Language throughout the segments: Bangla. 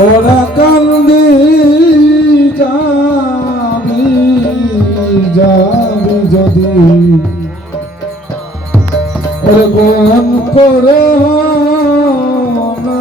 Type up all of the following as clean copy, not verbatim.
ওরা কান্দি যাবি যাবি যদি ওরে গোন করো না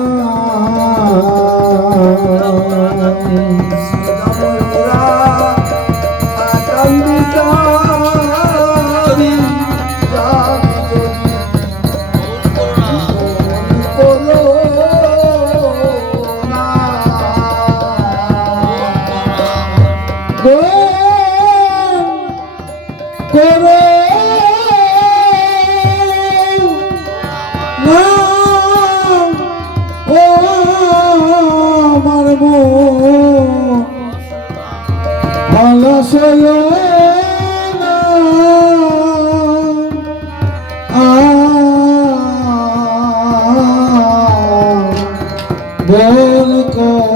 বল করো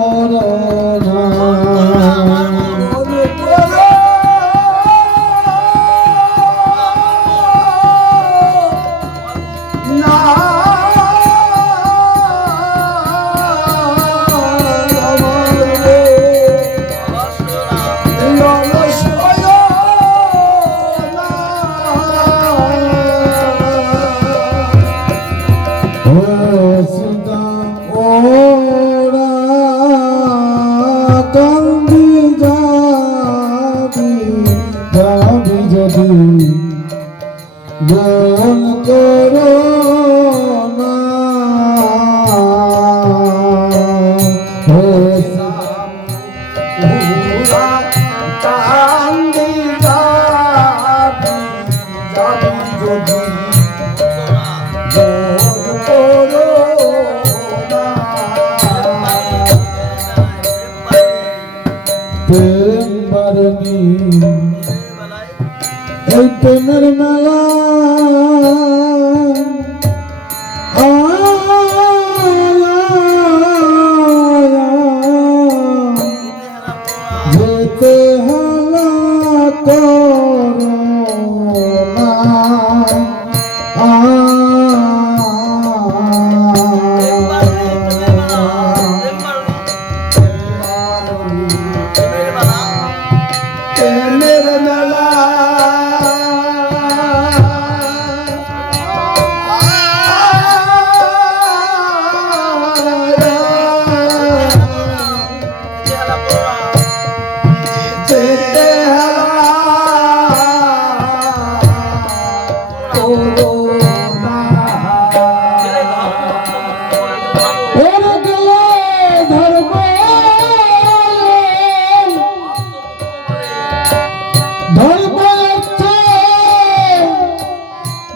বল করো না কান্দি যাবি যাবি যদি বল করো না প্রেম বারণী এই প্রেমের মেলা যেতে হলা করো না প্রেমের মেলা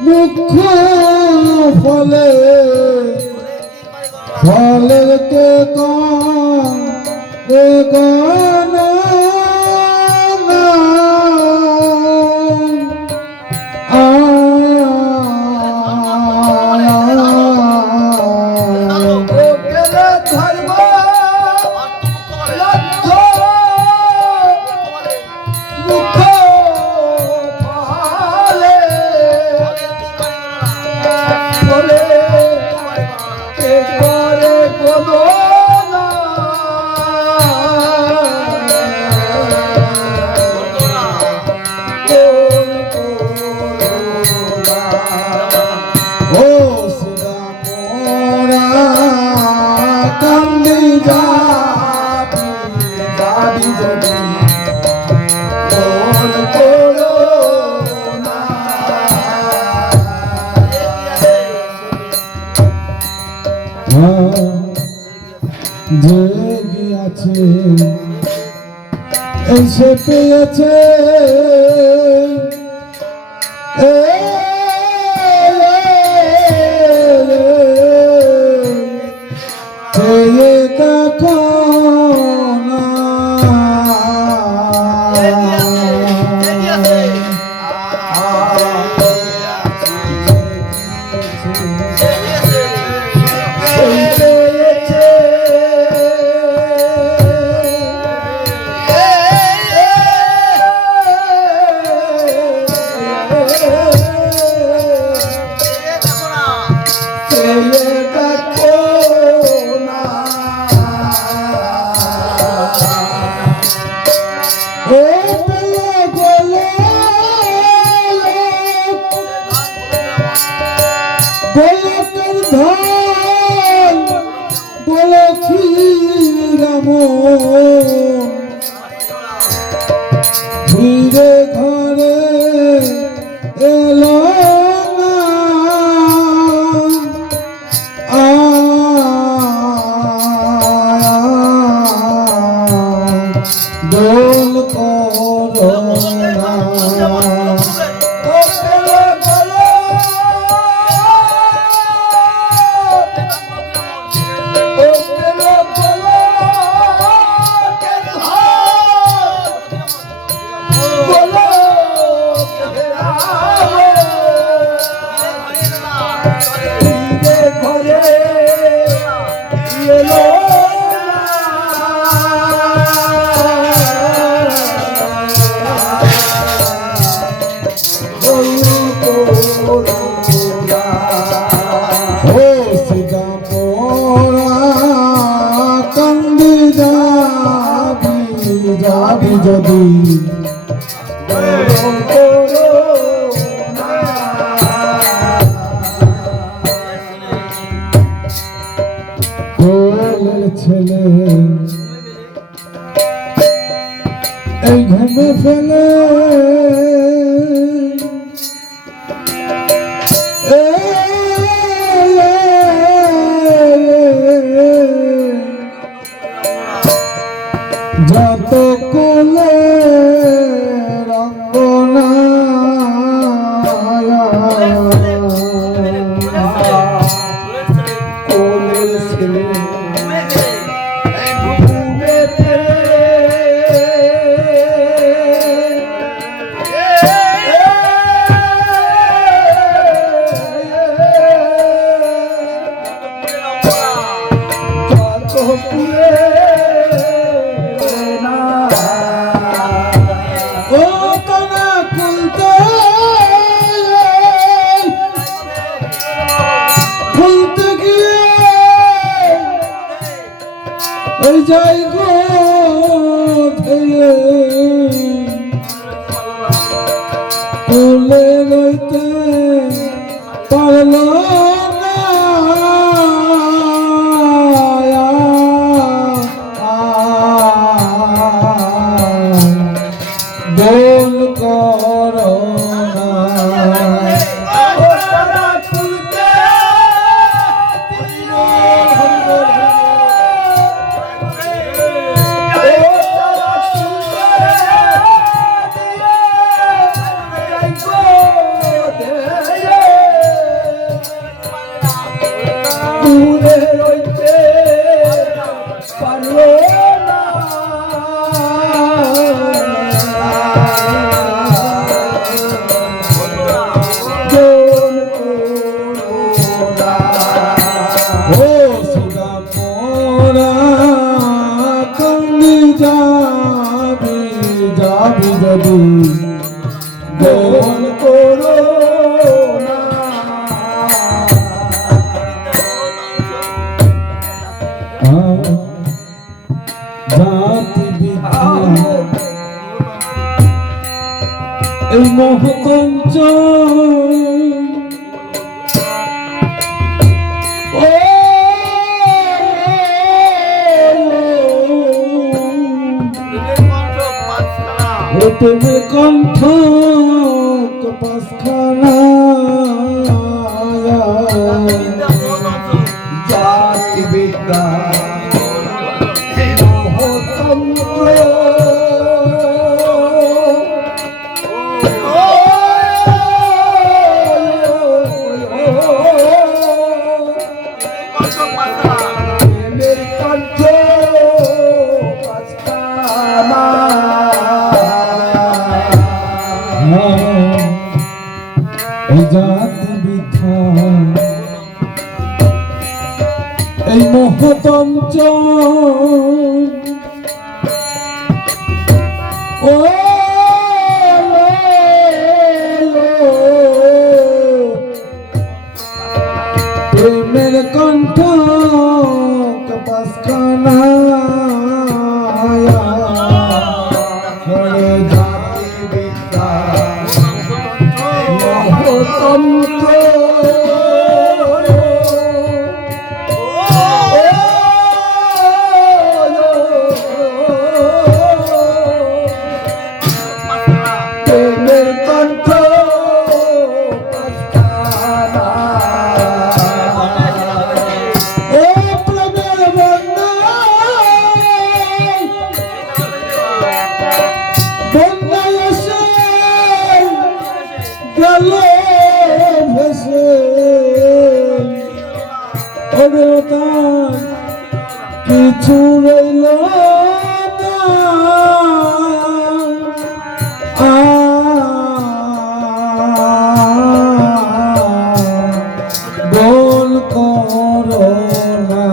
মুখ্য ফলে ফলের কে কম এ গান যে গিয়াছে এসে পেয়েছে দেখো না মন ধীরে ঘরে এলো না দোল করোনা যাবি যদি ছেলে এই ঘুমে ফেলে যত কোলে রঙ্গনা কোলের ছেলে খুলতে গিয়ে ওই যাই গো ধেয়ে কোলে রইতে পারল না দোল করোনা যাবি যদি দোল করোনা জাতি বিদ্যা এই মহকঞ্চ তুমি কণ্ঠ পাঁচখানা জাতি বিদ্যা জাতি বিদ্যা এই মহতঞ্চ ও প্রেমের কণ্ঠ পাঁচখানা তার কিছু রইল না গোল করো না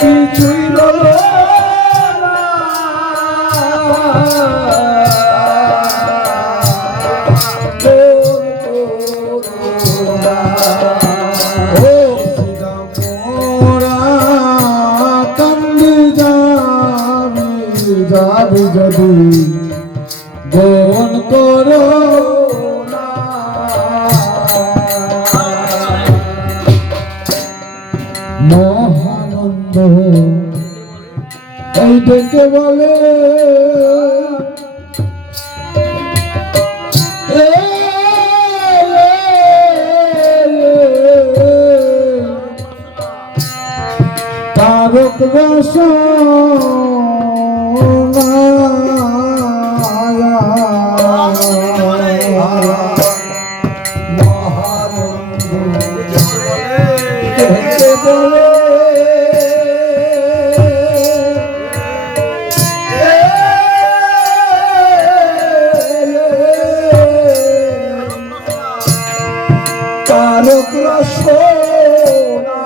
কিছুই রইল যাবি যদি গোপন করো না মহানন্দ এই ডেকে বলে তারক তারক রসনা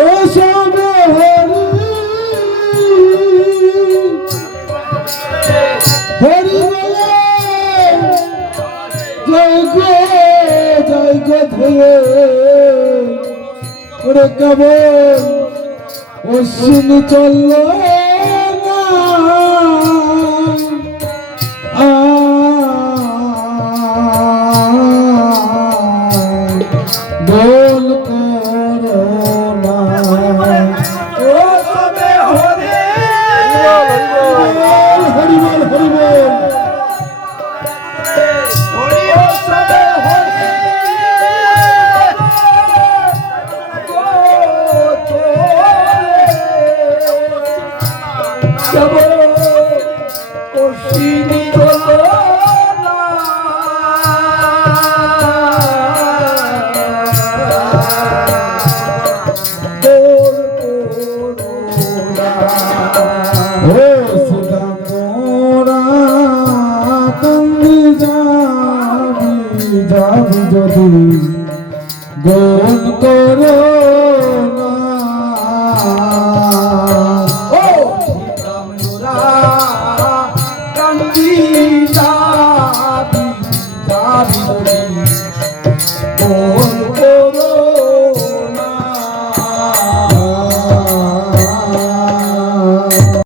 ও সবে হরি হরি বলে জয় গো ধরে ওরে কেবল অশ্বিনী চলল না গোল করো না ও সবে হরি হরি বল হরি বল হরি ও সবে হরি কেবল অশ্বিনী চলল যাবি যদি গোল করো না ও আমরা কান্দি যাবি যদি